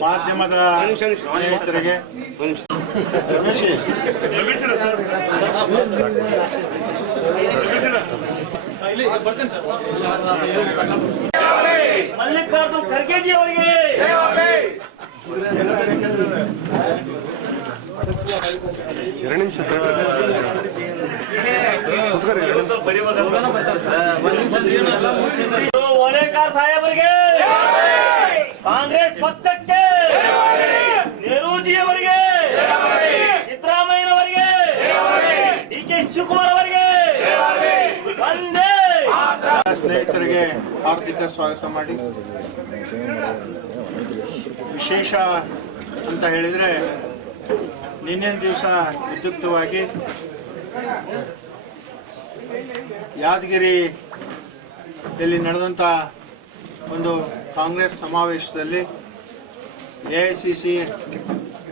ಮಾಧ್ಯಮದ ಸ್ನೇಹಿತರಿಗೆ ರಮೇಶ್ ಮಲ್ಲಿಕಾರ್ಜುನ್ ಖರ್ಗೆಜಿ ಅವರಿಗೆ! ಎರಡು ನಿಮಿಷ ಸಾಹೇಬರಿಗೆ! ಕಾಂಗ್ರೆಸ್ ಪಕ್ಷಕ್ಕೆ ನೆಹರೂಜಿ ಅವರಿಗೆ ಸಿದ್ದರಾಮಯ್ಯನವರಿಗೆ ಡಿ ಕೆ ಶಿವಕುಮಾರ್ ಅವರಿಗೆ ಒಂದೇ ಸ್ನೇಹಿತರಿಗೆ ಹಾರ್ದಿಕ ಸ್ವಾಗತ ಮಾಡಿ. ವಿಶೇಷ ಅಂತ ಹೇಳಿದರೆ ನಿನ್ನೆ ದಿವಸ ವಿದ್ಯುಕ್ತವಾಗಿ ಯಾದಗಿರಿ ಇಲ್ಲಿ ನಡೆದಂಥ ಒಂದು ಕಾಂಗ್ರೆಸ್ ಸಮಾವೇಶದಲ್ಲಿ ಎ ಐ ಸಿ ಸಿ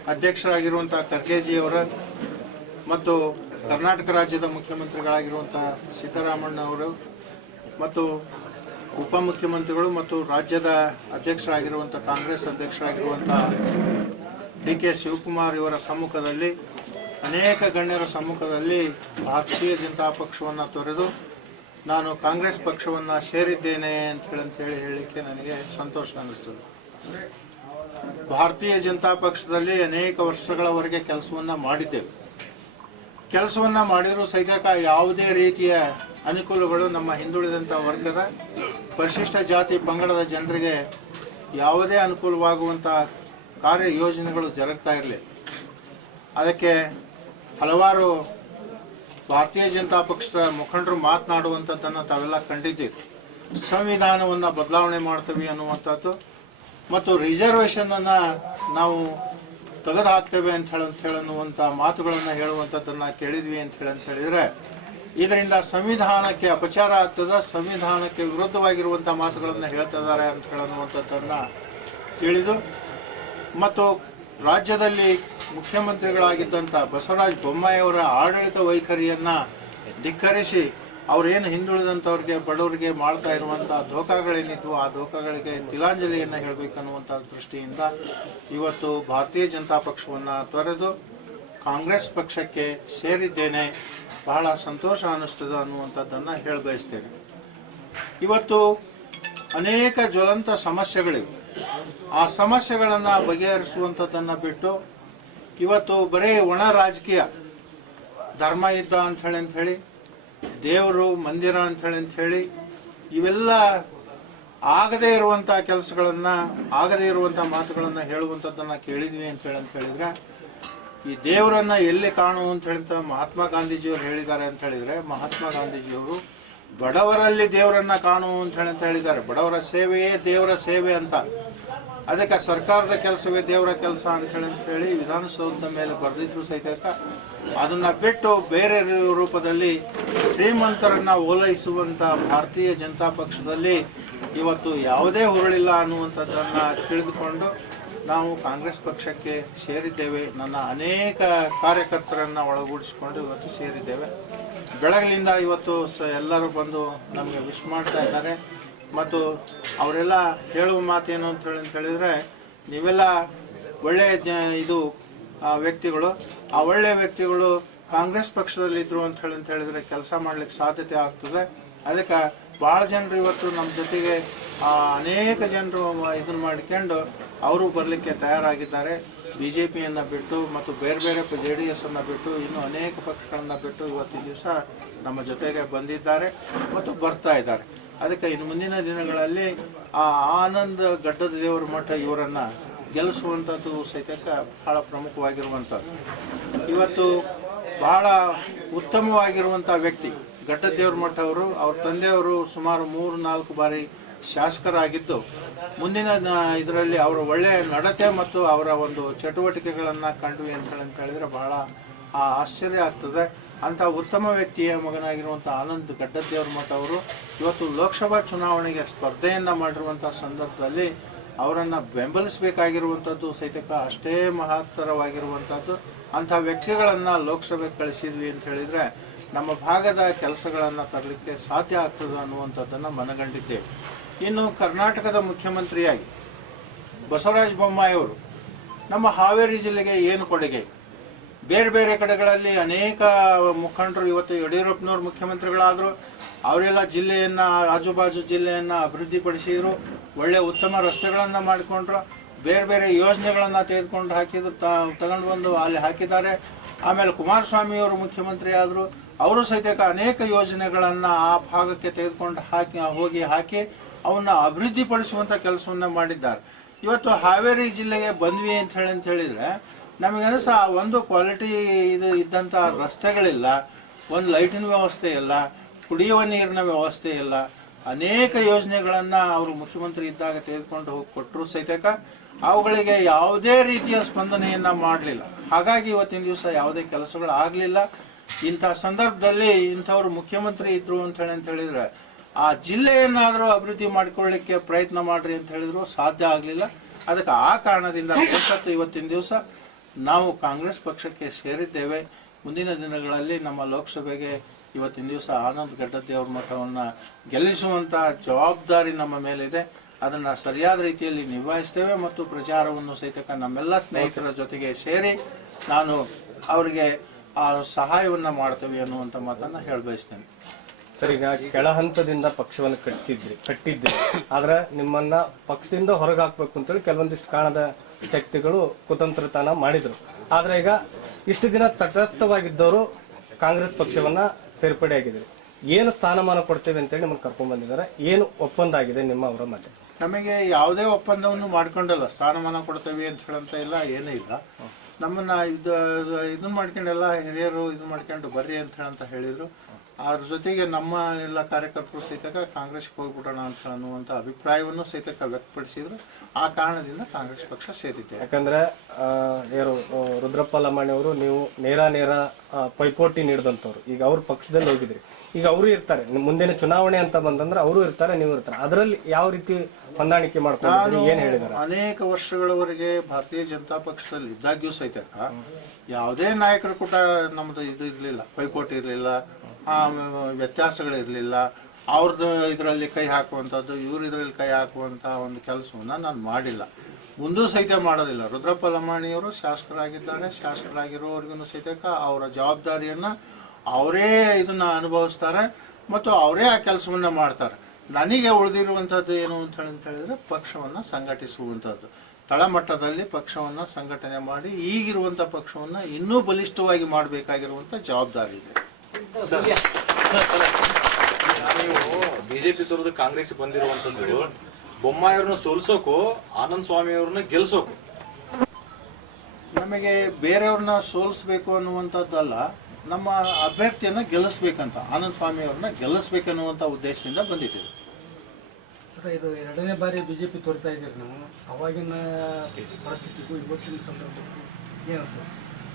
ಅಧ್ಯಕ್ಷರಾಗಿರುವಂಥ ಖರ್ಗೆಜಿಯವರ ಮತ್ತು ಕರ್ನಾಟಕ ರಾಜ್ಯದ ಮುಖ್ಯಮಂತ್ರಿಗಳಾಗಿರುವಂಥ ಸಿದ್ದರಾಮಣ್ಣ ಅವರು ಮತ್ತು ಉಪಮುಖ್ಯಮಂತ್ರಿಗಳು ಮತ್ತು ರಾಜ್ಯದ ಅಧ್ಯಕ್ಷರಾಗಿರುವಂಥ ಕಾಂಗ್ರೆಸ್ ಅಧ್ಯಕ್ಷರಾಗಿರುವಂಥ ಡಿ ಕೆ ಶಿವಕುಮಾರ್ ಇವರ ಸಮ್ಮುಖದಲ್ಲಿ, ಅನೇಕ ಗಣ್ಯರ ಸಮ್ಮುಖದಲ್ಲಿ ಭಾರತೀಯ ಜನತಾ ಪಕ್ಷವನ್ನು ತೊರೆದು ನಾನು ಕಾಂಗ್ರೆಸ್ ಪಕ್ಷವನ್ನು ಸೇರಿದ್ದೇನೆ ಅಂತ ಹೇಳಿ ಹೇಳಲಿಕ್ಕೆ ನನಗೆ ಸಂತೋಷ ಅನ್ನಿಸ್ತದೆ. ಭಾರತೀಯ ಜನತಾ ಪಕ್ಷದಲ್ಲಿ ಅನೇಕ ವರ್ಷಗಳವರೆಗೆ ಕೆಲಸವನ್ನು ಮಾಡಿದ್ದೇವೆ. ಕೆಲಸವನ್ನ ಮಾಡಿದರೂ ಸಹಿತ ಯಾವುದೇ ರೀತಿಯ ಅನುಕೂಲಗಳು ನಮ್ಮ ಹಿಂದುಳಿದಂಥ ವರ್ಗದ ಪರಿಶಿಷ್ಟ ಜಾತಿ ಪಂಗಡದ ಜನರಿಗೆ ಯಾವುದೇ ಅನುಕೂಲವಾಗುವಂಥ ಕಾರ್ಯ ಯೋಜನೆಗಳು ಜರುಗ್ತಾ ಇರಲಿ. ಅದಕ್ಕೆ ಹಲವಾರು ಭಾರತೀಯ ಜನತಾ ಪಕ್ಷದ ಮುಖಂಡರು ಮಾತನಾಡುವಂಥದ್ದನ್ನು ತಾವೆಲ್ಲ ಕಂಡಿದ್ದೀವಿ ಸಂವಿಧಾನವನ್ನು ಬದಲಾವಣೆ ಮಾಡ್ತೀವಿ ಅನ್ನುವಂಥದ್ದು ಮತ್ತು ರಿಸರ್ವೇಷನನ್ನು ನಾವು ತೆಗೆದು ಹಾಕ್ತೇವೆ ಅಂತ ಹೇಳಿ ಅಂತ ಹೇಳಿ ಅನ್ನುವಂಥ ಮಾತುಗಳನ್ನು ಹೇಳುವಂಥದ್ದನ್ನು ಕೇಳಿದ್ವಿ ಅಂತ ಹೇಳಿ ಅಂತ ಹೇಳಿದ್ರೆ, ಇದರಿಂದ ಸಂವಿಧಾನಕ್ಕೆ ಅಪಚಾರ ಆಗ್ತದ, ಸಂವಿಧಾನಕ್ಕೆ ವಿರುದ್ಧವಾಗಿರುವಂಥ ಮಾತುಗಳನ್ನು ಹೇಳ್ತಿದ್ದಾರೆ ಅಂತ ಹೇಳುವಂಥದ್ದನ್ನ ತಿಳಿದು, ಮತ್ತು ರಾಜ್ಯದಲ್ಲಿ ಮುಖ್ಯಮಂತ್ರಿಗಳಾಗಿದ್ದಂಥ ಬಸವರಾಜ ಬೊಮ್ಮಾಯಿಯವರ ಆಡಳಿತ ವೈಖರಿಯನ್ನ ಧಿಕ್ಕರಿಸಿ ಅವರೇನು ಹಿಂದುಳಿದಂಥವ್ರಿಗೆ ಬಡವರಿಗೆ ಮಾಡ್ತಾ ಇರುವಂಥ ಧೋಕಾಗಳೇನಿದ್ವು ಆ ಧೋಕಾಗಳಿಗೆ ತಿಲಾಂಜಲಿಯನ್ನು ಹೇಳಬೇಕನ್ನುವಂಥ ದೃಷ್ಟಿಯಿಂದ ಇವತ್ತು ಭಾರತೀಯ ಜನತಾ ಪಕ್ಷವನ್ನು ತೊರೆದು ಕಾಂಗ್ರೆಸ್ ಪಕ್ಷಕ್ಕೆ ಸೇರಿದ್ದೇನೆ, ಬಹಳ ಸಂತೋಷ ಅನ್ನಿಸ್ತದೆ ಅನ್ನುವಂಥದ್ದನ್ನು ಹೇಳಬಯಸ್ತೇನೆ. ಇವತ್ತು ಅನೇಕ ಜ್ವಲಂತ ಸಮಸ್ಯೆಗಳಿವೆ. ಆ ಸಮಸ್ಯೆಗಳನ್ನು ಬಗೆಹರಿಸುವಂಥದ್ದನ್ನು ಬಿಟ್ಟು ಇವತ್ತು ಬರೀ ಒಣ ರಾಜಕೀಯ, ಧರ್ಮ ಯುದ್ಧ ಅಂಥೇಳಿ ಅಂಥೇಳಿ ದೇವರು ಮಂದಿರ ಅಂತ ಹೇಳಿ ಇವೆಲ್ಲ ಆಗದೇ ಇರುವಂಥ ಕೆಲಸಗಳನ್ನ, ಆಗದೇ ಇರುವಂಥ ಮಾತುಗಳನ್ನ ಹೇಳುವಂಥದ್ದನ್ನು ಕೇಳಿದ್ವಿ ಅಂತ ಹೇಳಿ ಅಂತ ಹೇಳಿದ್ರೆ, ಈ ದೇವರನ್ನ ಎಲ್ಲಿ ಕಾಣು ಅಂತ ಹೇಳಿದ ಮಹಾತ್ಮ ಗಾಂಧೀಜಿಯವರು ಹೇಳಿದ್ದಾರೆ ಅಂತ ಹೇಳಿದ್ರೆ, ಮಹಾತ್ಮ ಗಾಂಧೀಜಿಯವರು ಬಡವರಲ್ಲಿ ದೇವರನ್ನ ಕಾಣು ಅಂತ ಹೇಳಿ ಅಂತ ಹೇಳಿದ್ದಾರೆ. ಬಡವರ ಸೇವೆಯೇ ದೇವರ ಸೇವೆ ಅಂತ. ಅದಕ್ಕೆ ಸರ್ಕಾರದ ಕೆಲಸವೇ ದೇವರ ಕೆಲಸ ಅಂತ ಹೇಳಿ ಅಂತ ಹೇಳಿ ವಿಧಾನಸೌಧದ ಮೇಲೆ ಬರೆದಿದ್ರು ಸಹಿತ ಅದನ್ನ ಬಿಟ್ಟು ಬೇರೆ ರೂಪದಲ್ಲಿ ಶ್ರೀಮಂತರನ್ನ ಓಲೈಸುವಂತ ಭಾರತೀಯ ಜನತಾ ಪಕ್ಷದಲ್ಲಿ ಇವತ್ತು ಯಾವುದೇ ಹುರುಳಿಲ್ಲ ಅನ್ನುವಂಥದ್ದನ್ನು ತಿಳಿದುಕೊಂಡು ನಾವು ಕಾಂಗ್ರೆಸ್ ಪಕ್ಷಕ್ಕೆ ಸೇರಿದ್ದೇವೆ. ನನ್ನ ಅನೇಕ ಕಾರ್ಯಕರ್ತರನ್ನ ಒಳಗೂಡಿಸಿಕೊಂಡು ಇವತ್ತು ಸೇರಿದ್ದೇವೆ. ಬೆಳಗಿನಿಂದ ಇವತ್ತು ಸ ಎಲ್ಲರೂ ಬಂದು ನಮಗೆ ವಿಶ್ ಮಾಡ್ತಾ ಇದ್ದಾರೆ. ಮತ್ತು ಅವರೆಲ್ಲ ಹೇಳುವ ಮಾತೇನು ಅಂತ ಹೇಳಿ ಅಂತ ಹೇಳಿದರೆ ನೀವೆಲ್ಲ ಒಳ್ಳೆಯ ಜ ಇದು ವ್ಯಕ್ತಿಗಳು. ಆ ಒಳ್ಳೆಯ ವ್ಯಕ್ತಿಗಳು ಕಾಂಗ್ರೆಸ್ ಪಕ್ಷದಲ್ಲಿದ್ದರು ಅಂತ ಹೇಳಿ ಅಂತ ಹೇಳಿದರೆ ಕೆಲಸ ಮಾಡಲಿಕ್ಕೆ ಸಾಧ್ಯತೆ ಆಗ್ತದೆ. ಅದಕ್ಕೆ ಭಾಳ ಜನರು ಇವತ್ತು ನಮ್ಮ ಜೊತೆಗೆ ಅನೇಕ ಜನರು ಇದನ್ನು ಮಾಡ್ಕೊಂಡು ಅವರು ಬರಲಿಕ್ಕೆ ತಯಾರಾಗಿದ್ದಾರೆ. ಬಿ ಜೆ ಪಿಯನ್ನು ಬಿಟ್ಟು ಮತ್ತು ಬೇರೆ ಬೇರೆ ಜೆ ಡಿ ಎಸ್ ಅನ್ನು ಬಿಟ್ಟು ಇನ್ನೂ ಅನೇಕ ಪಕ್ಷಗಳನ್ನು ಬಿಟ್ಟು ಇವತ್ತಿನ ದಿವಸ ನಮ್ಮ ಜೊತೆಗೆ ಬಂದಿದ್ದಾರೆ ಮತ್ತು ಬರ್ತಾ ಇದ್ದಾರೆ. ಅದಕ್ಕೆ ಇನ್ನು ಮುಂದಿನ ದಿನಗಳಲ್ಲಿ ಆ ಆನಂದ ಗಡ್ಡದ ದೇವರ ಮಠ ಇವರನ್ನ ಗೆಲ್ಲಿಸುವಂಥದ್ದು ಸಹಿತಕ್ಕ ಬಹಳ ಪ್ರಮುಖವಾಗಿರುವಂಥದ್ದು. ಇವತ್ತು ಬಹಳ ಉತ್ತಮವಾಗಿರುವಂಥ ವ್ಯಕ್ತಿ ಘಟ್ಟದೇವ್ರ ಮಠ ಅವರು, ಅವ್ರ ತಂದೆಯವರು ಸುಮಾರು ಮೂರು, ನಾಲ್ಕು ಬಾರಿ ಶಾಸಕರಾಗಿದ್ದು, ಮುಂದಿನ ಇದರಲ್ಲಿ ಅವರ ಒಳ್ಳೆಯ ನಡತೆ ಮತ್ತು ಅವರ ಒಂದು ಚಟುವಟಿಕೆಗಳನ್ನು ಕಂಡು ಅಂತ ಹೇಳಿ ಅಂತ ಹೇಳಿದ್ರೆ ಬಹಳ ಆಶ್ಚರ್ಯ ಆಗ್ತದೆ. ಅಂತ ಉತ್ತಮ ವ್ಯಕ್ತಿಯ ಮಗನಾಗಿರುವಂಥ ಆನಂದ್ ಗಡ್ಡದೇವ್ರ ಮಠ ಅವರು ಇವತ್ತು ಲೋಕಸಭಾ ಚುನಾವಣೆಗೆ ಸ್ಪರ್ಧೆಯನ್ನ ಮಾಡಿರುವಂಥ ಸಂದರ್ಭದಲ್ಲಿ ಅವರನ್ನ ಬೆಂಬಲಿಸಬೇಕಾಗಿರುವಂತದ್ದು ಸಹಿತ ಅಷ್ಟೇ ಮಹತ್ತರವಾಗಿರುವಂಥದ್ದು. ಅಂಥ ವ್ಯಕ್ತಿಗಳನ್ನ ಲೋಕಸಭೆಗೆ ಕಳಿಸಿದ್ವಿ ಅಂತ ಹೇಳಿದ್ರೆ ನಮ್ಮ ಭಾಗದ ಕೆಲಸಗಳನ್ನು ತರಲಿಕ್ಕೆ ಸಾಧ್ಯ ಆಗ್ತದೆ ಅನ್ನುವಂಥದ್ದನ್ನು ಮನಗಂಡಿದ್ದೇವೆ. ಇನ್ನು ಕರ್ನಾಟಕದ ಮುಖ್ಯಮಂತ್ರಿಯಾಗಿ ಬಸವರಾಜ ಬೊಮ್ಮಾಯಿ ಅವರು ನಮ್ಮ ಹಾವೇರಿ ಜಿಲ್ಲೆಗೆ ಏನು ಕೊಡುಗೆ? ಬೇರೆ ಬೇರೆ ಕಡೆಗಳಲ್ಲಿ ಅನೇಕ ಮುಖಂಡರು ಇವತ್ತು ಯಡಿಯೂರಪ್ಪನವ್ರು ಮುಖ್ಯಮಂತ್ರಿಗಳಾದರು, ಅವರೆಲ್ಲ ಜಿಲ್ಲೆಯನ್ನ, ಆಜುಬಾಜು ಜಿಲ್ಲೆಯನ್ನ ಅಭಿವೃದ್ಧಿಪಡಿಸಿದ್ರು, ಒಳ್ಳೆ ಉತ್ತಮ ರಸ್ತೆಗಳನ್ನು ಮಾಡಿಕೊಂಡ್ರು, ಬೇರೆ ಬೇರೆ ಯೋಜನೆಗಳನ್ನು ತೆಗೆದುಕೊಂಡು ಹಾಕಿದ್ರು, ತ- ತಗೊಂಡು ಬಂದು ಅಲ್ಲಿ ಹಾಕಿದ್ದಾರೆ. ಆಮೇಲೆ ಕುಮಾರಸ್ವಾಮಿಯವರು ಮುಖ್ಯಮಂತ್ರಿ ಆದರು, ಅವರು ಸಹಿತ ಅನೇಕ ಯೋಜನೆಗಳನ್ನು ಆ ಭಾಗಕ್ಕೆ ತೆಗೆದುಕೊಂಡು ಹಾಕಿ, ಹೋಗಿ ಹಾಕಿ ಅವನ್ನ ಅಭಿವೃದ್ಧಿಪಡಿಸುವಂತ ಕೆಲಸವನ್ನ ಮಾಡಿದ್ದಾರೆ. ಇವತ್ತು ಹಾವೇರಿ ಜಿಲ್ಲೆಗೆ ಬಂದ್ವಿ ಅಂತ ಹೇಳಿ, ಅಂತ ಹೇಳಿದ್ರೆ ನಮಗೆ ಅನಿಸ ಒಂದು ಕ್ವಾಲಿಟಿ ಇದು ಇದ್ದಂಥ ರಸ್ತೆಗಳಿಲ್ಲ, ಒಂದು ಲೈಟಿನ ವ್ಯವಸ್ಥೆ ಇಲ್ಲ, ಕುಡಿಯುವ ನೀರಿನ ವ್ಯವಸ್ಥೆ ಇಲ್ಲ. ಅನೇಕ ಯೋಜನೆಗಳನ್ನ ಅವರು ಮುಖ್ಯಮಂತ್ರಿ ಇದ್ದಾಗ ತೆಗೆದುಕೊಂಡು ಹೋಗಿ ಕೊಟ್ಟರು ಸಹಿತಕ ಅವುಗಳಿಗೆ ಯಾವುದೇ ರೀತಿಯ ಸ್ಪಂದನೆಯನ್ನು ಮಾಡಲಿಲ್ಲ. ಹಾಗಾಗಿ ಇವತ್ತಿನ ದಿವಸ ಯಾವುದೇ ಕೆಲಸಗಳು ಆಗಲಿಲ್ಲ. ಇಂಥ ಸಂದರ್ಭದಲ್ಲಿ ಇಂಥವ್ರು ಮುಖ್ಯಮಂತ್ರಿ ಇದ್ರು ಅಂತ ಹೇಳಿ ಅಂತ ಹೇಳಿದ್ರೆ, ಆ ಜಿಲ್ಲೆಯನ್ನಾದರೂ ಅಭಿವೃದ್ಧಿ ಮಾಡಿಕೊಳ್ಳಿಕ್ಕೆ ಪ್ರಯತ್ನ ಮಾಡ್ರಿ ಅಂತ ಹೇಳಿದ್ರು, ಸಾಧ್ಯ ಆಗಲಿಲ್ಲ. ಅದಕ್ಕೆ ಆ ಕಾರಣದಿಂದ ಇವತ್ತಿನ ದಿವಸ ನಾವು ಕಾಂಗ್ರೆಸ್ ಪಕ್ಷಕ್ಕೆ ಸೇರಿದ್ದೇವೆ. ಮುಂದಿನ ದಿನಗಳಲ್ಲಿ ನಮ್ಮ ಲೋಕಸಭೆಗೆ ಇವತ್ತಿನ ದಿವಸ ಆನಂದ್ ಗಡ್ಡ ಅವ್ರ ಮತವನ್ನ ಗೆಲ್ಲಿಸುವಂತ ಜವಾಬ್ದಾರಿ ನಮ್ಮ ಮೇಲಿದೆ. ಅದನ್ನ ಸರಿಯಾದ ರೀತಿಯಲ್ಲಿ ನಿಭಾಯಿಸ್ತೇವೆ ಮತ್ತು ಪ್ರಚಾರವನ್ನು ಸಹಿತ ನಮ್ಮೆಲ್ಲ ಸ್ನೇಹಿತರ ಜೊತೆಗೆ ಸೇರಿ ನಾನು ಅವರಿಗೆ ಆ ಸಹಾಯವನ್ನ ಮಾಡ್ತೇವೆ ಅನ್ನುವಂತ ಮಾತನ್ನ ಹೇಳಬಯಸ್ತೇನೆ. ಸರ್ ಈಗ ಕೆಳ ಹಂತದಿಂದ ಪಕ್ಷವನ್ನು ಕಟ್ಟಿಸಿದ್ರಿ ಕಟ್ಟಿದ್ರಿ. ಆದ್ರೆ ನಿಮ್ಮನ್ನ ಪಕ್ಷದಿಂದ ಹೊರಗೆ ಹಾಕ್ಬೇಕು ಅಂತೇಳಿ ಕೆಲವೊಂದಿಷ್ಟು ಕಾಣದ ಶಕ್ತಿಗಳು ಕುತಂತ್ರತನ ಮಾಡಿದ್ರು. ಆದ್ರೆ ಈಗ ಇಷ್ಟು ದಿನ ತಟಸ್ಥವಾಗಿದ್ದವರು ಕಾಂಗ್ರೆಸ್ ಪಕ್ಷವನ್ನ ಸೇರ್ಪಡೆಯಾಗಿದ್ದಾರೆ ಏನು ಸ್ಥಾನಮಾನ ಕೊಡ್ತೇವೆ ಅಂತೇಳಿ ನಿಮ್ಗೆ ಕರ್ಕೊಂಡ್ ಬಂದಿದ್ದಾರೆ. ಏನು ಒಪ್ಪಂದ ಆಗಿದೆ ನಿಮ್ಮ ಅವರ ಮತ್ತೆ ನಮಗೆ ಯಾವುದೇ ಒಪ್ಪಂದವನ್ನು ಮಾಡ್ಕೊಂಡಲ್ಲ. ಸ್ಥಾನಮಾನ ಕೊಡ್ತೇವೆ ಅಂತ ಹೇಳಂತ ಇಲ್ಲ, ಏನೂ ಇಲ್ಲ. ನಮ್ಮನ್ನ ಇದು ಇದನ್ನ ಮಾಡ್ಕೊಂಡೆಲ್ಲ ಹಿರಿಯರು ಇದು ಮಾಡ್ಕೊಂಡು ಬರ್ರಿ ಅಂತ ಹೇಳಂತ ಹೇಳಿದ್ರು. ಅದ್ರ ಜೊತೆಗೆ ನಮ್ಮ ಎಲ್ಲ ಕಾರ್ಯಕರ್ತರು ಸಹಿತ ಕಾಂಗ್ರೆಸ್ಗೆ ಹೋಗ್ಬಿಡೋಣ ಅಂತ ಅನ್ನುವಂಥ ಅಭಿಪ್ರಾಯವನ್ನು ಸಹಿತ ವ್ಯಕ್ತಪಡಿಸಿದ್ರು. ಆ ಕಾರಣದಿಂದ ಕಾಂಗ್ರೆಸ್ ಪಕ್ಷ ಸೇರಿದೆ. ಯಾಕಂದ್ರೆ ಯಾರು ರುದ್ರಪ್ಪ ಲಮಾಣಿ ಅವರು ನೀವು ನೇರ ನೇರ ಪೈಪೋಟಿ ನೀಡಿದಂತವ್ರು. ಈಗ ಅವ್ರ ಪಕ್ಷದಲ್ಲಿ ಹೋಗಿದ್ರಿ. ಈಗ ಅವರು ಇರ್ತಾರೆ. ಮುಂದಿನ ಚುನಾವಣೆ ಅಂತ ಬಂತಂದ್ರೆ ಅವರು ಇರ್ತಾರೆ ನೀವು ಇರ್ತಾರೆ. ಅದರಲ್ಲಿ ಯಾವ ರೀತಿ ಹೊಂದಾಣಿಕೆ ಮಾಡ್ಕೊಂಡು ಏನ್ ಹೇಳಿದಾರೆ? ಅನೇಕ ವರ್ಷಗಳವರೆಗೆ ಭಾರತೀಯ ಜನತಾ ಪಕ್ಷದಲ್ಲಿ ಇದ್ದಾಗ್ಯೂ ಸಹಿತ ಯಾವುದೇ ನಾಯಕರು ಕೂಡ ನಮ್ದು ಇದು ಇರಲಿಲ್ಲ ಪೈಪೋಟಿ ಇರಲಿಲ್ಲ ವ್ಯತ್ಯಾಸಗಳಿರಲಿಲ್ಲ ಅವ್ರದ್ದು ಇದರಲ್ಲಿ ಕೈ ಹಾಕುವಂಥದ್ದು ಇವ್ರ ಇದರಲ್ಲಿ ಕೈ ಹಾಕುವಂಥ ಒಂದು ಕೆಲಸವನ್ನ ನಾನು ಮಾಡಿಲ್ಲ. ಮುಂದೂ ಸಹಿತ ಮಾಡೋದಿಲ್ಲ. ರುದ್ರಪ್ಪ ಲಮಾಣಿಯವರು ಶಾಸಕರಾಗಿದ್ದಾರೆ. ಶಾಸಕರಾಗಿರೋವರೆಗೂ ಸಹಿತ ಅವರ ಜವಾಬ್ದಾರಿಯನ್ನ ಅವರೇ ಇದನ್ನ ಅನುಭವಿಸ್ತಾರೆ ಮತ್ತು ಅವರೇ ಆ ಕೆಲಸವನ್ನ ಮಾಡ್ತಾರೆ. ನನಗೆ ಉಳಿದಿರುವಂಥದ್ದು ಏನು ಅಂತ ಹೇಳಿ ಅಂತ ಹೇಳಿದ್ರೆ ಪಕ್ಷವನ್ನ ಸಂಘಟಿಸುವಂಥದ್ದು. ತಳಮಟ್ಟದಲ್ಲಿ ಪಕ್ಷವನ್ನ ಸಂಘಟನೆ ಮಾಡಿ ಈಗಿರುವಂಥ ಪಕ್ಷವನ್ನ ಇನ್ನೂ ಬಲಿಷ್ಠವಾಗಿ ಮಾಡಬೇಕಾಗಿರುವಂತ ಜವಾಬ್ದಾರಿ ಇದೆ. ನೀವು ಬಿಜೆಪಿ ತೋರದ ಕಾಂಗ್ರೆಸ್ ಬಂದಿರುವಂತದ್ದು ಬೊಮ್ಮಾಯಿಯವ್ರನ್ನ ಸೋಲ್ಸೋಕು ಆನಂದ್ ಸ್ವಾಮಿ ಅವ್ರನ್ನ ಗೆಲ್ಸೋಕು. ನಮಗೆ ಬೇರೆಯವ್ರನ್ನ ಸೋಲಿಸ್ಬೇಕು ಅನ್ನುವಂಥದ್ದಲ್ಲ ನಮ್ಮ ಅಭ್ಯರ್ಥಿಯನ್ನ ಗೆಲ್ಲಿಸ್ಬೇಕಂತ ಆನಂದ್ ಸ್ವಾಮಿ ಅವ್ರನ್ನ ಗೆಲ್ಲಿಸ್ಬೇಕನ್ನುವಂಥ ಉದ್ದೇಶದಿಂದ ಬಂದಿದ್ದೇವೆ. ಸರ್ ಇದು ಎರಡನೇ ಬಾರಿ ಬಿಜೆಪಿ ತೋರ್ತಾ ಇದ್ದೀರಿ ನಾವು. ಅವಾಗಿನ ಪರಿಸ್ಥಿತಿಗೂ ಇವತ್ತಿನ ಸಂದರ್ಭಕ್ಕೂ ಏನು ಸರ್?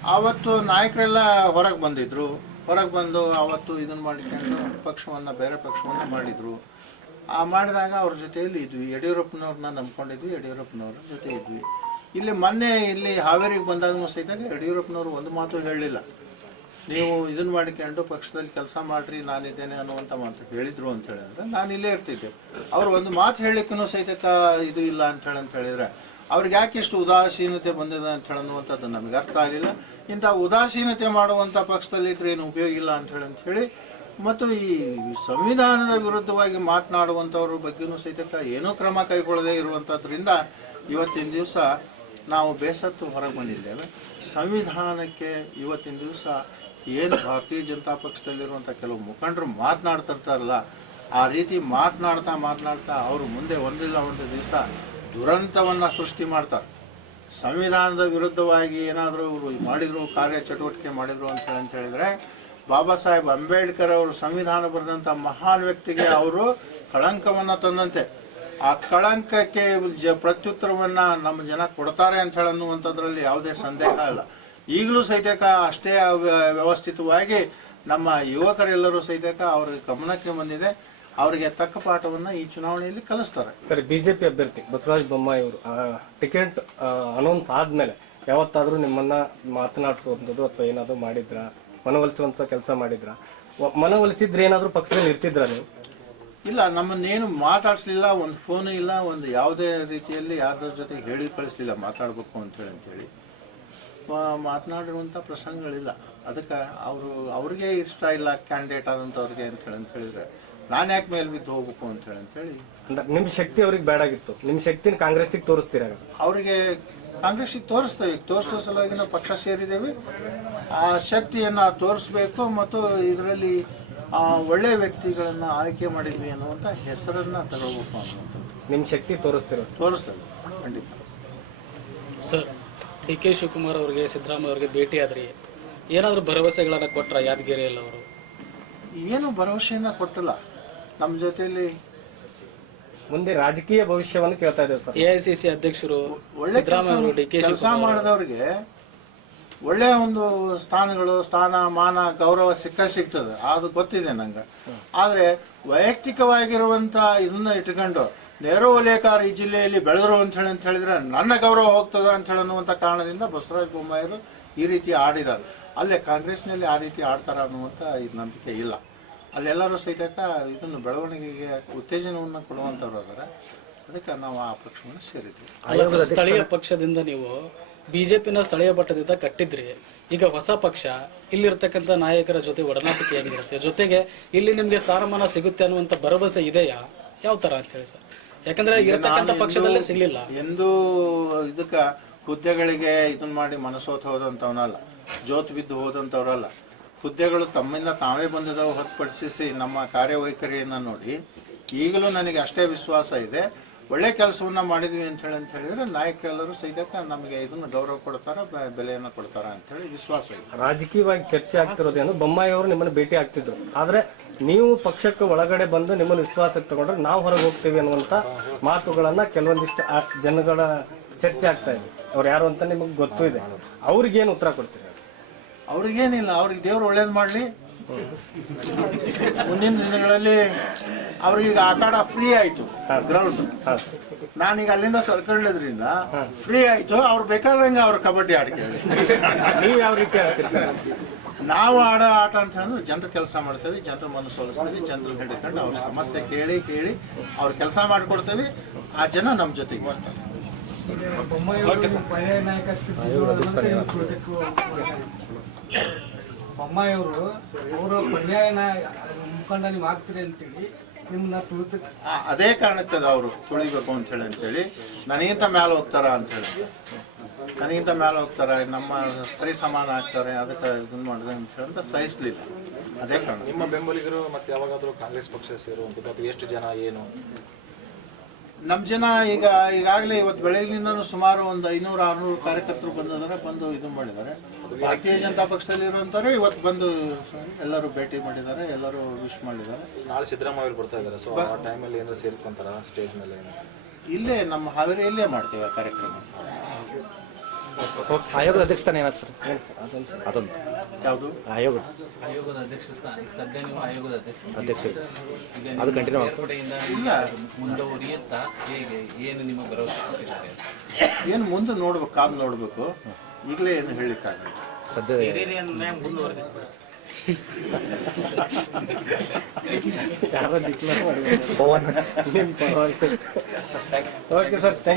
ಆವತ್ತು ನಾಯಕರೆಲ್ಲ ಹೊರಗೆ ಬಂದಿದ್ರು. ಹೊರಗೆ ಬಂದು ಆವತ್ತು ಇದನ್ನ ಮಾಡಿಕೊಂಡು ಪಕ್ಷವನ್ನ ಬೇರೆ ಪಕ್ಷವನ್ನ ಮಾಡಿದ್ರು. ಆ ಮಾಡಿದಾಗ ಅವ್ರ ಜೊತೆಯಲ್ಲಿ ಇದ್ವಿ. ಯಡಿಯೂರಪ್ಪನವ್ರನ್ನ ನಂಬ್ಕೊಂಡಿದ್ವಿ ಯಡಿಯೂರಪ್ಪನವ್ರ ಜೊತೆ ಇದ್ವಿ. ಇಲ್ಲಿ ಮೊನ್ನೆ ಇಲ್ಲಿ ಹಾವೇರಿಗೆ ಬಂದಾಗ ಸಹಿತ ಯಡಿಯೂರಪ್ಪನವರು ಒಂದು ಮಾತು ಹೇಳಲಿಲ್ಲ. ನೀವು ಇದನ್ನ ಮಾಡಿಕೊಂಡು ಪಕ್ಷದಲ್ಲಿ ಕೆಲಸ ಮಾಡ್ರಿ, ನಾನಿದ್ದೇನೆ ಅನ್ನುವಂಥ ಮಾತು ಹೇಳಿದ್ರು ಅಂತ ಹೇಳಿದ್ರೆ ನಾನು ಇಲ್ಲೇ ಇರ್ತಿದ್ದೆ. ಅವ್ರು ಒಂದು ಮಾತು ಹೇಳಿಕ್ಕೂ ಸಹಿತ ಇದು ಇಲ್ಲ ಅಂತ ಹೇಳಿ ಅಂತ ಹೇಳಿದ್ರೆ ಅವ್ರಿಗೆ ಯಾಕೆ ಉದಾಸೀನತೆ ಬಂದಿದೆ ಅಂತ ಹೇಳಿ ಅನ್ನುವಂಥದ್ದು ನಮಗೆ ಅರ್ಥ ಆಗಲಿಲ್ಲ. ಇಂಥ ಉದಾಸೀನತೆ ಮಾಡುವಂಥ ಪಕ್ಷದಲ್ಲಿ ಇಟ್ಟರೆ ಏನು ಉಪಯೋಗ ಇಲ್ಲ ಅಂತ ಹೇಳಿ ಅಂತ ಹೇಳಿ ಮತ್ತು ಈ ಸಂವಿಧಾನದ ವಿರುದ್ಧವಾಗಿ ಮಾತನಾಡುವಂಥವ್ರ ಬಗ್ಗೆನೂ ಸಹಿತ ಏನೂ ಕ್ರಮ ಕೈಗೊಳ್ಳದೇ ಇರುವಂಥದ್ರಿಂದ ಇವತ್ತಿನ ದಿವಸ ನಾವು ಬೇಸತ್ತು ಹೊರಗೆ ಬಂದಿದ್ದೇವೆ. ಸಂವಿಧಾನಕ್ಕೆ ಇವತ್ತಿನ ದಿವಸ ಏನು ಭಾರತೀಯ ಜನತಾ ಪಕ್ಷದಲ್ಲಿರುವಂಥ ಕೆಲವು ಮುಖಂಡರು ಮಾತನಾಡ್ತಿರ್ತಾರಲ್ಲ, ಆ ರೀತಿ ಮಾತನಾಡ್ತಾ ಮಾತನಾಡ್ತಾ ಅವರು ಮುಂದೆ ಒಂದಿಲ್ಲ ಒಂದು ದಿವಸ ದುರಂತವನ್ನು ಸೃಷ್ಟಿ ಮಾಡ್ತಾರೆ. ಸಂವಿಧಾನದ ವಿರುದ್ಧವಾಗಿ ಏನಾದರೂ ಇವರು ಮಾಡಿದರು, ಕಾರ್ಯ ಚಟುವಟಿಕೆ ಮಾಡಿದ್ರು ಅಂತ ಅಂತ ಹೇಳಿದರೆ, ಬಾಬಾ ಸಾಹೇಬ್ ಅಂಬೇಡ್ಕರ್ ಅವರು ಸಂವಿಧಾನ ಬರೆದಂಥ ಮಹಾನ್ ವ್ಯಕ್ತಿಗೆ ಅವರು ಕಳಂಕವನ್ನು ತಂದಂತೆ. ಆ ಕಳಂಕಕ್ಕೆ ಜ ಪ್ರತ್ಯುತ್ತರವನ್ನು ನಮ್ಮ ಜನ ಕೊಡ್ತಾರೆ ಅಂತ ಹೇಳಿ ಅನ್ನುವಂಥದ್ರಲ್ಲಿ ಯಾವುದೇ ಸಂದೇಹ ಇಲ್ಲ. ಈಗಲೂ ಸಹಿತಕ ಅಷ್ಟೇ ವ್ಯ- ವ್ಯವಸ್ಥಿತವಾಗಿ ನಮ್ಮ ಯುವಕರೆಲ್ಲರೂ ಸಹಿತಕ ಅವ್ರ ಗಮನಕ್ಕೆ ಬಂದಿದೆ. ಅವರಿಗೆ ತಕ್ಕ ಪಾಠವನ್ನ ಈ ಚುನಾವಣೆಯಲ್ಲಿ ಕಲಿಸ್ತಾರೆ. ಸರ್ ಬಿಜೆಪಿ ಅಭ್ಯರ್ಥಿ ಬಸವರಾಜ ಬೊಮ್ಮಾಯಿ ಅವರು ಟಿಕೆಟ್ ಅನೌನ್ಸ್ ಆದ್ಮೇಲೆ ಯಾವತ್ತಾದ್ರೂ ನಿಮ್ಮನ್ನ ಮಾತನಾಡಿಸುವಂಥದ್ದು ಅಥವಾ ಏನಾದ್ರೂ ಮಾಡಿದ್ರ? ಮನವೊಲಿಸುವಂತ ಕೆಲಸ ಮಾಡಿದ್ರ? ಮನವೊಲಿಸಿದ್ರೆ ಏನಾದ್ರೂ ಪಕ್ಷದಲ್ಲಿ ಇರ್ತಿದ್ರ ನೀವು? ಇಲ್ಲ ನಮ್ಮನ್ನೇನು ಮಾತಾಡಿಸ್ಲಿಲ್ಲ ಒಂದು ಫೋನ್ ಇಲ್ಲ ಒಂದು ಯಾವುದೇ ರೀತಿಯಲ್ಲಿ ಯಾರ ಜೊತೆ ಹೇಳಿ ಕಳಿಸ್ಲಿಲ್ಲ ಮಾತಾಡಬೇಕು ಅಂತೇಳಿ ಅಂತೇಳಿ. ಮಾ- ಮಾತನಾಡಿರುವಂಥ ಪ್ರಸಂಗಗಳಿಲ್ಲ. ಅದಕ್ಕೆ ಅವರು ಅವ್ರಿಗೆ ಇಷ್ಟ ಇಲ್ಲ ಕ್ಯಾಂಡಿಡೇಟ್ ಆದಂಥವ್ರಿಗೆ ಅಂತೇಳಿ ಅಂತ ಹೇಳಿದ್ರೆ ನಾನು ಯಾಕೆ ಮೇಲೆ ಬಿದ್ದು ಹೋಗ್ಬೇಕು ಅಂತೇಳಿ ಅಂತೇಳಿ ಅಂದ್ರೆ ನಿಮ್ ಶಕ್ತಿ ಅವ್ರಿಗೆ ಬೇಡಾಗಿತ್ತು ನಿಮ್ಮ ಶಕ್ತಿನ ಕಾಂಗ್ರೆಸ್ಸಿಗೆ ತೋರಿಸ್ತೀರ ಅವರಿಗೆ ಕಾಂಗ್ರೆಸ್ಸಿಗೆ ತೋರಿಸ್ತೇವೆ. ತೋರಿಸೋ ಸಲುವಾಗಿ ನಾವು ಪಕ್ಷ ಸೇರಿದ್ದೇವೆ. ಆ ಶಕ್ತಿಯನ್ನು ತೋರಿಸ್ಬೇಕು ಮತ್ತು ಇದರಲ್ಲಿ ಆ, ಒಳ್ಳೆಯ ವ್ಯಕ್ತಿಗಳನ್ನು ಆಯ್ಕೆ ಮಾಡಿದ್ವಿ ಅನ್ನುವಂಥ ಹೆಸರನ್ನು ತಗೋಬೇಕು ಅನ್ನುವಂಥದ್ದು. ನಿಮ್ಮ ಶಕ್ತಿ ತೋರಿಸ್ತೀರ? ತೋರಿಸ್ತೇವೆ. ಖಂಡಿತ. ಸರ್ ಡಿ ಕೆ ಶಿವಕುಮಾರ್ ಅವರಿಗೆ ಸಿದ್ದರಾಮಯ್ಯ ಅವರಿಗೆ ಭೇಟಿಯಾದ್ರಿ ಆದ್ರಿ. ಏನಾದರೂ ಭರವಸೆಗಳನ್ನ ಕೊಟ್ರ ಯಾದಗಿರಿಯಲ್ಲಿ ಅವರು ಏನು ಭರವಸೆಯನ್ನ ಕೊಟ್ಟಿಲ್ಲ. ನಮ್ಮ ಜೊತೆಯಲ್ಲಿ ಮುಂದೆ ರಾಜಕೀಯ ಭವಿಷ್ಯವನ್ನು ಕೇಳ್ತಾ ಇದ್ದೇವೆ sir. A I C C ಅಧ್ಯಕ್ಷರು ಒಳ್ಳೆ ಸಿದ್ದರಾಮಯ್ಯ ಅವರು ಡಿ ಕೆ ಕೆಲಸ ಮಾಡಿದವ್ರಿಗೆ ಒಳ್ಳೆಯ ಒಂದು ಸ್ಥಾನಗಳು ಸ್ಥಾನ ಮಾನ ಗೌರವ ಸಿಕ್ಕ ಸಿಗ್ತದೆ. ಅದು ಗೊತ್ತಿದೆ ನಂಗೆ. ಆದ್ರೆ ವೈಯಕ್ತಿಕವಾಗಿರುವಂತ ಇದನ್ನ ಇಟ್ಕೊಂಡು ನೆಹರು ವಲಯಕಾರ ಈ ಜಿಲ್ಲೆಯಲ್ಲಿ ಬೆಳೆದರು ಅಂತ ಹೇಳಿ ಅಂತ ಹೇಳಿದ್ರೆ ನನ್ನ ಗೌರವ ಹೋಗ್ತದ ಅಂತ ಹೇಳಿ ಅನ್ನುವಂಥ ಕಾರಣದಿಂದ ಬಸವರಾಜ ಬೊಮ್ಮಾಯರು ಈ ರೀತಿ ಆಡಿದ್ದಾರೆ. ಅಲ್ಲೇ ಕಾಂಗ್ರೆಸ್ನಲ್ಲಿ ಆ ರೀತಿ ಆಡ್ತಾರ ಅನ್ನುವಂಥ ಇದು ನಂಬಿಕೆ ಇಲ್ಲ. ಅಲ್ಲೆಲ್ಲರೂ ಸಹಿತ ಇದನ್ನು ಬೆಳವಣಿಗೆಗೆ ಉತ್ತೇಜನವನ್ನು ಕೊಡುವಂಥವ್ರು ಅದರ ಅದಕ್ಕೆ ನಾವು ಆ ಪಕ್ಷವನ್ನು ಸೇರಿದ್ವಿ ಸ್ಥಳೀಯ ಪಕ್ಷದಿಂದ ನೀವು ಬಿಜೆಪಿನ ಸ್ಥಳೀಯ ಮಟ್ಟದಿಂದ ಕಟ್ಟಿದ್ರಿ. ಈಗ ಹೊಸ ಪಕ್ಷ ಇಲ್ಲಿರ್ತಕ್ಕಂಥ ನಾಯಕರ ಜೊತೆ ಒಡನಾಟಿಕೆ ಹೇಗಿರುತ್ತೆ ಜೊತೆಗೆ ಇಲ್ಲಿ ನಿಮಗೆ ಸ್ಥಾನಮಾನ ಸಿಗುತ್ತೆ ಅನ್ನುವಂಥ ಭರವಸೆ ಇದೆಯಾ? ಯಾವ ಥರ ಅಂತ ಹೇಳಿ ಸರ್. ಯಾಕಂದ್ರೆ ಇರತಕ್ಕಂಥ ಪಕ್ಷದಲ್ಲೇ ಸಿಗ್ಲಿಲ್ಲ. ಎಂದೂ ಇದಕ್ಕ ಹುದ್ದೆಗಳಿಗೆ ಇದನ್ನ ಮಾಡಿ ಮನಸೋತ್ ಹೋದಂಥವನಲ್ಲ ಜೋತ್ ಬಿದ್ದು ಹೋದಂತವ್ರಲ್ಲ ಹುದ್ದೆಗಳು ತಮ್ಮಿಂದ ತಾವೇ ಬಂದಿದ್ದಾವೆ ಹೊರತುಪಡಿಸಿ ನಮ್ಮ ಕಾರ್ಯವೈಖರಿಯನ್ನ ನೋಡಿ ಈಗಲೂ ನನಗೆ ಅಷ್ಟೇ ವಿಶ್ವಾಸ ಇದೆ. ಒಳ್ಳೆ ಕೆಲಸವನ್ನ ಮಾಡಿದ್ವಿ ಅಂತ ಹೇಳಿ ಅಂತ ಹೇಳಿದ್ರೆ ನಾಯಕರೆಲ್ಲರೂ ಸಹಿತ ನಮಗೆ ಇದನ್ನು ಗೌರವ ಕೊಡ್ತಾರ ಬೆಲೆಯನ್ನ ಬೆಲೆಯನ್ನು ಕೊಡ್ತಾರ ಅಂತ ಹೇಳಿ ವಿಶ್ವಾಸ ಇದೆ. ರಾಜಕೀಯವಾಗಿ ಚರ್ಚೆ ಆಗ್ತಿರೋದೇನು ಬೊಮ್ಮಾಯಿ ಅವರು ನಿಮ್ಮನ್ನ ಭೇಟಿ ಆಗ್ತಿದ್ರು. ಆದ್ರೆ ನೀವು ಪಕ್ಷಕ್ಕೆ ಒಳಗಡೆ ಬಂದು ನಿಮ್ಮನ್ನು ವಿಶ್ವಾಸಕ್ಕೆ ತಗೊಂಡ್ರೆ ನಾವು ಹೊರಗೆ ಹೋಗ್ತೀವಿ ಅನ್ನುವಂತ ಮಾತುಗಳನ್ನ ಕೆಲವೊಂದಿಷ್ಟು ಆ ಜನಗಳ ಚರ್ಚೆ ಆಗ್ತಾ ಇದೆ. ಅವ್ರು ಯಾರು ಅಂತ ನಿಮಗೆ ಗೊತ್ತೂ ಇದೆ. ಅವ್ರಿಗೇನು ಉತ್ತರ ಕೊಡ್ತೀರಿ? ಅವ್ರಿಗೇನಿಲ್ಲ ಅವ್ರಿಗೆ ದೇವ್ರು ಒಳ್ಳೇದು ಮಾಡಲಿ. ಮುಂದಿನ ದಿನಗಳಲ್ಲಿ ಅವ್ರಿಗೀಗ ಆಟ ಆಡ ಫ್ರೀ ಆಯ್ತು ಗ್ರೌಂಡ್ ನಾನೀಗ ಅಲ್ಲಿಂದ ಸರ್ಕೊಂಡ್ರಿಂದ ಫ್ರೀ ಆಯ್ತು ಅವ್ರು ಬೇಕಾದಂಗೆ ಅವ್ರು ಕಬಡ್ಡಿ ಆಡ್ಕೇಳಿ ಕೇಳಿ ನೀವು ಯಾವ ರೀತಿ? ನಾವು ಆಡೋ ಆಟ ಅಂತ ಹೇಳಿದ್ರೆ ಜನರ ಕೆಲಸ ಮಾಡ್ತೇವೆ ಜನರ ಮನಸ್ಸು ಸೋಲಿಸ್ತೀವಿ ಜನರು ಹಿಡ್ಕೊಂಡು ಅವ್ರ ಸಮಸ್ಯೆ ಕೇಳಿ ಕೇಳಿ ಅವ್ರ ಕೆಲಸ ಮಾಡಿಕೊಡ್ತೇವೆ. ಆ ಜನ ನಮ್ಮ ಜೊತೆಗೆ ಬರ್ತಾರೆ ಈಗ ಬೊಮ್ಮಾಯಿ ಅವರು ಪರ್ಯಾಯ ನಾಯಕ ಬೊಮ್ಮಾಯಿ ಅವರು ಅವರು ಪರ್ಯಾಯ ನಾಯ ಮುಖಂಡ ನೀವು ಆಗ್ತೀರಿ ಅಂತೇಳಿ ನಿಮ್ಮನ್ನ ತುಳಿತ ಆ- ಅದೇ ಕಾರಣಕ್ಕೆ ಅವರು ತುಳಿಬೇಕು ಅಂತ ಹೇಳಿ ಅಂತೇಳಿ ನನಗಿಂತ ಮ್ಯಾಲ ಹೋಗ್ತಾರ ಅಂತ ಹೇಳಿ. ನನಗಿಂತ ಮೇಲೆ ಹೋಗ್ತಾರೆ ನಮ್ಮ ಸರಿ ಸಮಾನ ಆಗ್ತಾರೆ ಅದಕ್ಕೆ ಇದನ್ನ ಮಾಡಿದೆ ಅಂತ ಸಹಿಸಲಿಲ್ಲ. ಅದೇ ಕಾರಣ. ನಿಮ್ಮ ಬೆಂಬಲಿಗರು ಮತ್ತೆ ಯಾವಾಗಾದ್ರೂ ಕಾಂಗ್ರೆಸ್ ಪಕ್ಷ ಸೇರುವಂಥದ್ದು ಅಥವಾ ಎಷ್ಟು ಜನ ಏನು? ನಮ್ಮ ಜನ ಈಗ ಈಗಾಗಲೇ ಇವತ್ತು ಬೆಳಗ್ಗಿನಿಂದ ಸುಮಾರು ಒಂದು ಐನೂರು ಆರುನೂರು ಕಾರ್ಯಕರ್ತರು ಬಂದಿದ್ದಾರೆ ಬಂದು ಇದು ಮಾಡಿದ್ದಾರೆ. ಭಾರತೀಯ ಜನತಾ ಪಕ್ಷದಲ್ಲಿ ಇರುವಂತವ್ರು ಇವತ್ತು ಬಂದು ಎಲ್ಲರೂ ಭೇಟಿ ಮಾಡಿದ್ದಾರೆ ಎಲ್ಲರೂ ವಿಶ್ ಮಾಡಿದ್ದಾರೆ. ನಾಳೆ ಸಿದ್ದರಾಮಯ್ಯ ಬರ್ತಾ ಇದ್ದಾರೆ ಸೊ ಆ ಟೈಮಲ್ಲಿ ಏನಾದ್ರು ಸೇರ್ಕೊಂತಾರ ಸ್ಟೇಜ್ ಮೇಲೆ ಇಲ್ಲೇ ನಮ್ಮ ಹಾವೇರಿಯಲ್ಲೇ ಮಾಡ್ತೇವೆ ಆ ಕಾರ್ಯಕ್ರಮ. ಆಯೋಗದ ಅಧ್ಯಕ್ಷ ಸ್ಥಾನ ಏನಾಯ್ತು ಸರ್? ಅದೊಂದು. ಯಾವುದು? ಆಯೋಗದ ಆಯೋಗದ ಅಧ್ಯಕ್ಷ ಸ್ಥಾನ ಸದ್ಯ ನೀವು ಆಯೋಗದ ಅಧ್ಯಕ್ಷ ಅಧ್ಯಕ್ಷ ಈಗ ಅದು ಕಂಟಿನ್ಯೂ ಆಗ್ತದೆ. ಸೇರ್ಪಡೆಯಿಂದ ಮುಂದುವರಿಯುತ್ತಾ ಹೇಗೆ ಏನು ನಿಮಗೆ ಭರವಸೆ ಕೊಟ್ಟಿದ್ದಾರೆ? ಏನು ಮುಂದೆ ನೋಡ್ಬೇಕು ಕಾದು ನೋಡ್ಬೇಕು ಈಗಲೇ ಏನು ಹೇಳಿಕ್ಕಾಗಲ್ಲ. ಸದ್ಯ ಯಾರೋ ಡಿಕ್ಲೇರ್ ಮಾಡಿ ಪವನ್. ನಿಮ್ಮ ಪರವಾಗಿ. Okay sir thank